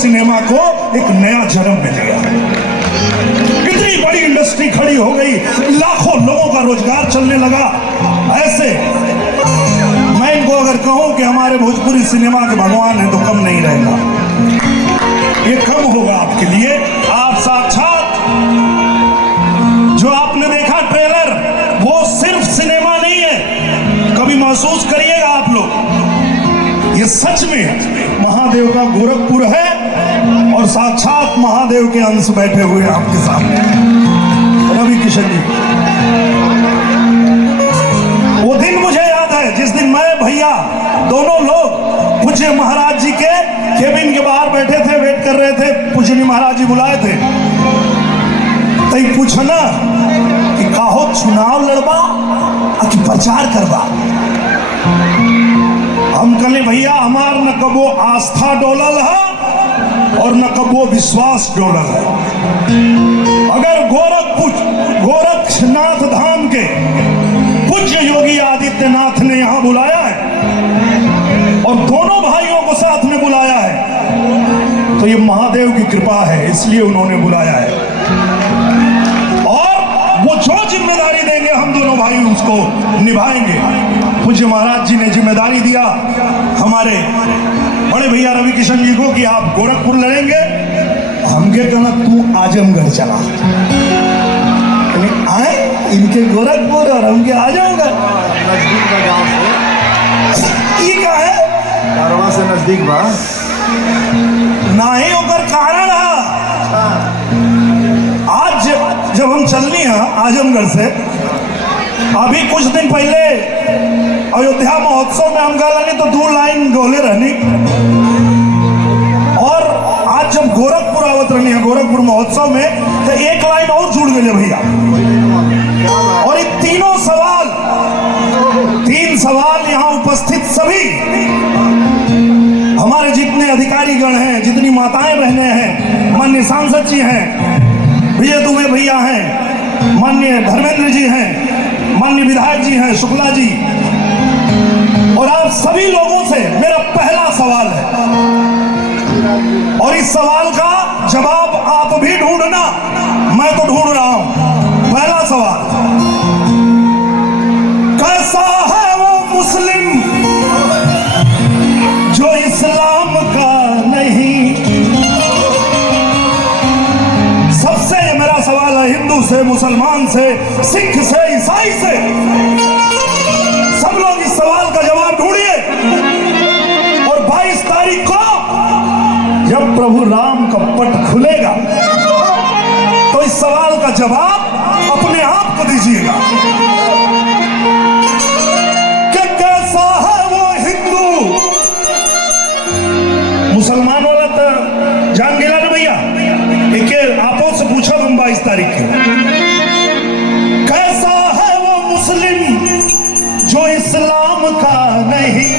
Cinema को एक नया जन्म मिल गया। कितनी बड़ी इंडस्ट्री खड़ी हो गई, लाखों लोगों का रोजगार चलने लगा। ऐसे मैं इनको अगर कहूं कि हमारे भोजपुरी सिनेमा के भगवान हैं तो कम नहीं रहेगा, ये कम होगा आपके लिए। आप साक्षात जो आपने देखा ट्रेलर, वो सिर्फ सिनेमा नहीं है, कभी महसूस करिएगा आप लोग, ये सच में महादेव का गोरखपुर है और साक्षात महादेव के अंश बैठे हुए हैं आपके सामने। रवि किशन जी, वो दिन मुझे याद है जिस दिन मैं भैया दोनों लोग पूज्य महाराज जी के केबिन के बाहर बैठे थे, वेट कर रहे थे, पूजनी महाराज जी बुलाए थे। तई पूछना कि काहो चुनाव लड़बा कि प्रचार करबा। हम कहले भैया हमार न कबो आस्था डोलल है और न कबो विश्वास डोलल है। अगर गोरखनाथ धाम के पूज्य योगी आदित्यनाथ ने यहां बुलाया है और दोनों भाइयों को साथ में बुलाया है तो ये महादेव की कृपा है, इसलिए उन्होंने बुलाया है। और वो जो जिम्मेदारी देंगे हम दोनों भाई उसको निभाएंगे। पूज्य महाराज जी ने जिम्मेदारी दिया हमारे बड़े भैया रवि किशन जी को कि आप गोरखपुर लड़ेंगे, हमके कहना तू आजमगढ़ चला। आए इनके गोरखपुर और हमके आजमगढ़ नजदीक बा गांव से। ये क्या है? कारवा से नजदीक बा नहीं होकर कारण है। आज जब हम चलनी है आजमगढ़ से, अभी कुछ दिन पहले अयोध्या महोत्सव में हम गए तो 2 लाइन डोले रहनी, और आज जब गोरखपुर आवत रहनी है गोरखपुर महोत्सव में तो 1 लाइन और जुड़ गए भैया। और ये 3 सवाल यहाँ उपस्थित सभी हमारे जितने अधिकारीगण हैं, जितनी माताएं बहनें हैं, माननीय सांसद जी हैं, विजय दुबे भैया हैं, माननीय धर्मेंद्र जी हैं, माननीय विधायक जी हैं, शुक्ला जी, और आप सभी लोगों से मेरा पहला सवाल है और इस सवाल का जवाब आप भी ढूंढना, मैं तो ढूंढ रहा हूं। पहला सवाल, कैसा है वो मुस्लिम जो इस्लाम का नहीं? सबसे मेरा सवाल है, हिंदू से, मुसलमान से, सिख से, ईसाई से, सब लोग इस सवाल का जवाब ढूंढिए। और 22 तारीख को जब प्रभु राम का पट खुलेगा तो इस सवाल का जवाब अपने आप को दीजिएगा कि कैसा है वो हिंदू। मुसलमान वाला तो जान गिला ना भैया, एक आपो से पूछा हम 22 तारीख के, कैसा है वो मुस्लिम जो इस्लाम का नहीं,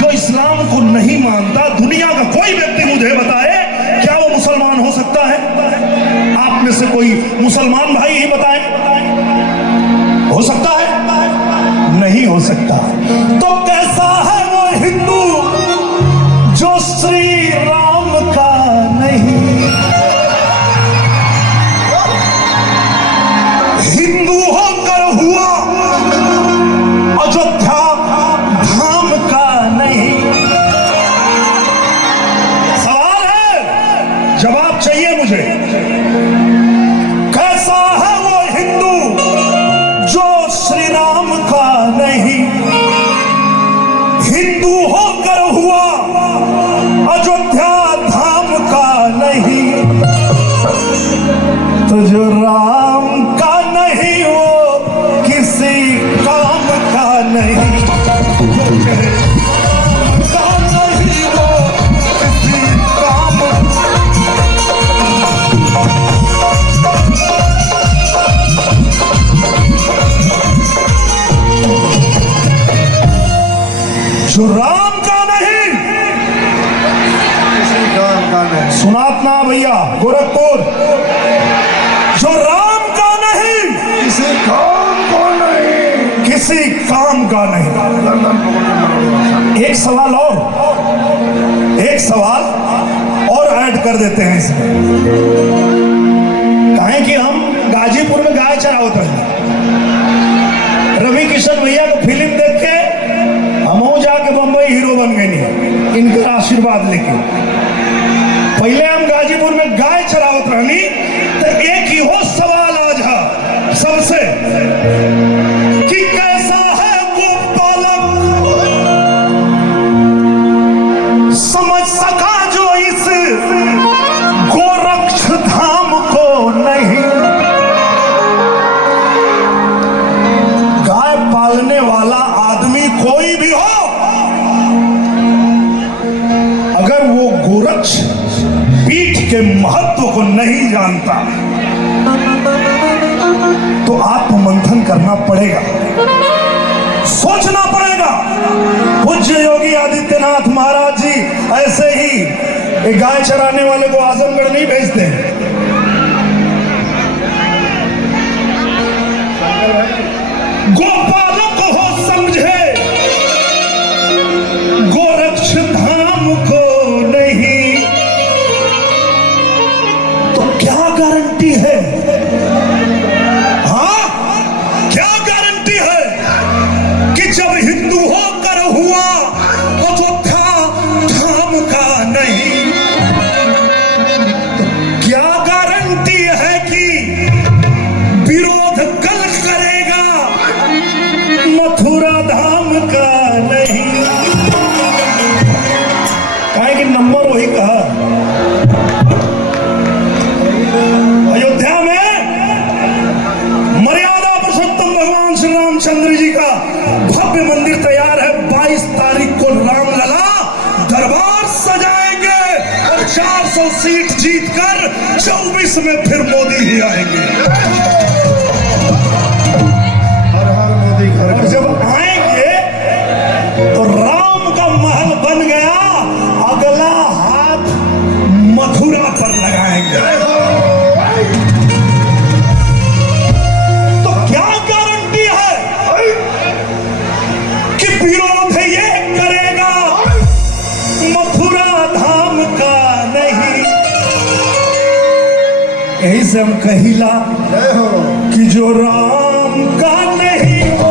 जो इस्लाम को नहीं मानता। दुनिया का कोई व्यक्ति मुझे बताए क्या वो मुसलमान हो सकता है? आप में से कोई मुसलमान भाई ही बताए, हो सकता है? नहीं हो सकता। तो कैसा है वो हिंदू जो श्री राम का नहीं? हिंदू होकर हुआ अयोध्या धाम का नहीं। सवाल है, जवाब चाहिए मुझे। कैसा है वो हिंदू जो श्री राम का नहीं? हिंदू होकर हुआ अयोध्या धाम का नहीं। तो जो राम का नहीं वो किसी काम का नहीं। जो राम का नहीं, किसी काम का नहीं। सुनात ना भैया गोरखपुर, जो राम का नहीं, किसी काम को नहीं। किसी काम का नहीं। एक सवाल और, एक सवाल, ऐड कर देते हैं इसमें। काहे कि हम गाजीपुर में गाय चरावत रहे, रवि किशन भैया को फिल्म देख के हम जाके बम्बई हीरो बन गए नहीं, इनका आशीर्वाद लेके। पहले हम गाजीपुर में गाय चरावत रहनी, तो एक ही हो सवाल आज है सबसे कि कैसा है गोपालक, समझ सका जो इस गोरक्ष धाम को नहीं। गाय पालने वाला आदमी कोई भी हो, अगर वो गोरक्ष पीठ के महत्व को नहीं जानता तो आत्ममंथन करना पड़ेगा, सोचना पड़ेगा। पूज्य योगी आदित्यनाथ महाराज जी ऐसे ही एक गाय चराने वाले को आजमगढ़ नहीं भेजते। गोपालक हो समझे गोरक्ष धाम को नहीं, तो क्या गारंटी है, हाँ क्या गारंटी है कि जब हिंदू होकर हुआ अयोध्या धाम का नहीं, तो क्या गारंटी है कि विरोध कल करेगा मथुरा धाम का नहीं। काहे कि नंबर वही कहा, अयोध्या में मर्यादा पुरुषोत्तम भगवान श्री रामचंद्र जी का भव्य मंदिर तैयार है। 22 तारीख को रामलला दरबार सजाएंगे और 400 सीट जीतकर 24 में फिर मोदी ही आएंगे। हर हर मोदी घर और जब आएंगे तो राम का महल बन गया, अगला हाथ मथुरा पर लगाएंगे। तो क्या गारंटी है कि विरोध ये करेगा मथुरा धाम का नहीं। यही से हम कहिला जय हो। कि जो राम का नहीं हो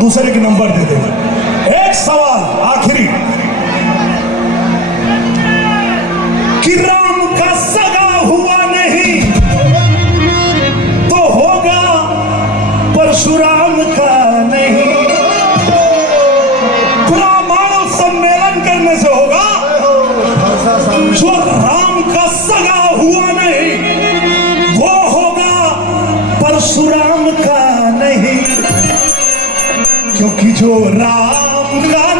दूसरे के नंबर दे दे। एक सवाल आखिरी कि राम का सगा हुआ नहीं तो होगा परशुराम का नहीं। खुला मानव सम्मेलन करने से होगा, जो राम का सगा हुआ नहीं वो होगा परशुराम का नहीं, क्योंकि जो राम का